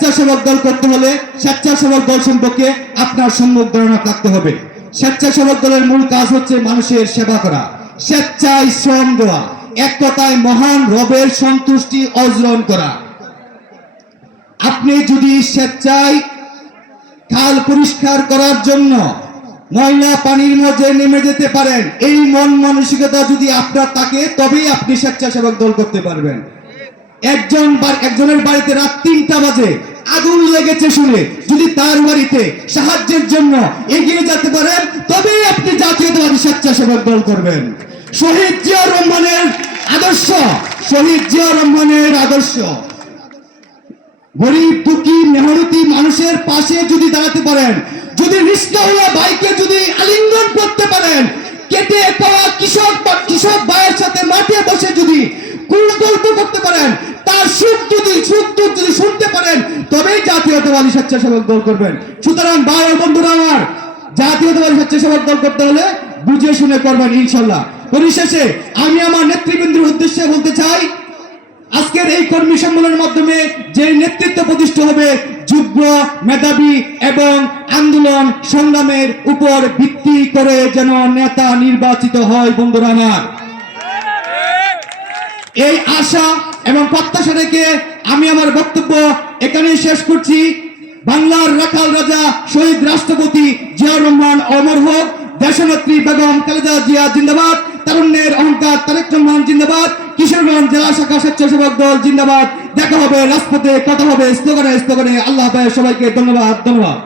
স্বেচ্ছাসেবক দল করতে হলে স্বেচ্ছাসেবক দল সম্পর্কে আপনার সম্মুখ ধারণা থাকতে হবে। স্বেচ্ছাসেবক দলের মূল কাজ হচ্ছে মানুষের সেবা করা, স্বেচ্ছায় শ্রম দেওয়া এক কথায় মহান রবের সন্তুষ্টি অর্জন করা। আপনি যদি স্বেচ্ছায় খাল পরিষ্কার করার জন্য ময়লা পানির মধ্যে নেমে যেতে পারেন, এই মন মানসিকতা যদি আপনার থাকে, তবেই আপনি স্বেচ্ছাসেবক দল করতে পারবেন। একজন একজনের বাড়িতে রাত তিনটা বাজে আগুন লেগেছে শুনে যদি তার বাড়িতে সাহায্যের জন্য এগিয়ে যেতে পারেন, তবেই আপনি জাতীয়তাবাদী স্বেচ্ছাসেবক দল করবেন। শহীদ জিয়া রহমানের আদর্শ, শহীদ জিয়া রহমানের আদর্শ। গরিব, দুঃখী, মেহনতি মানুষের পাশে যদি দাঁড়াতে পারেন, যদি রিস্কা হয়ে বাইকে যদি আলিঙ্গন করতে পারেন, কেটে পাওয়া কৃষক বা কৃষক ভাইয়ের সাথে মাঠে বসে যদি গল্প করতে পারেন তার সুখ যদি সুখ যদি শুনতে পারেন, তবেই জাতীয়তাবাদী স্বেচ্ছাসেবক দল করবেন। সুতরাং ভাই বন্ধুরা আমার, জাতীয়তাবাদী স্বেচ্ছাসেবক দল করতে হলে বুঝে শুনে করবেন, ইনশাল্লাহ। পরিশেষে আমি আমার নেতৃবৃন্দের উদ্দেশ্যে বলতে চাই, আজকের এই কর্মী সম্মেলনের মাধ্যমে যে নেতৃত্ব প্রতিষ্ঠা হবে যোগ্য মেধাবী এবং আন্দোলন সংগ্রামের উপর ভিত্তি করে যেন নেতা নির্বাচিত হয়, বন্ধুরা আমার। এই আশা এবং প্রত্যাশা রেখে আমি আমার বক্তব্য এখানেই শেষ করছি। বাংলার রাখাল রাজা শহীদ রাষ্ট্রপতি জিয়াউর রহমান অমর হোক, দেশনেত্রী বেগম খালেদা জিয়া জিন্দাবাদ, তারুণ্যের অহংকার তারেক রহমান জিন্দাবাদ, কিশোরগঞ্জ জেলা শাখা স্বেচ্ছাসেবক দল জিন্দাবাদ। দেখা হবে রাজপথে, কথা হবে স্লোগানে স্লোগানে। আল্লাহ সবাইকে ধন্যবাদ ধন্যবাদ।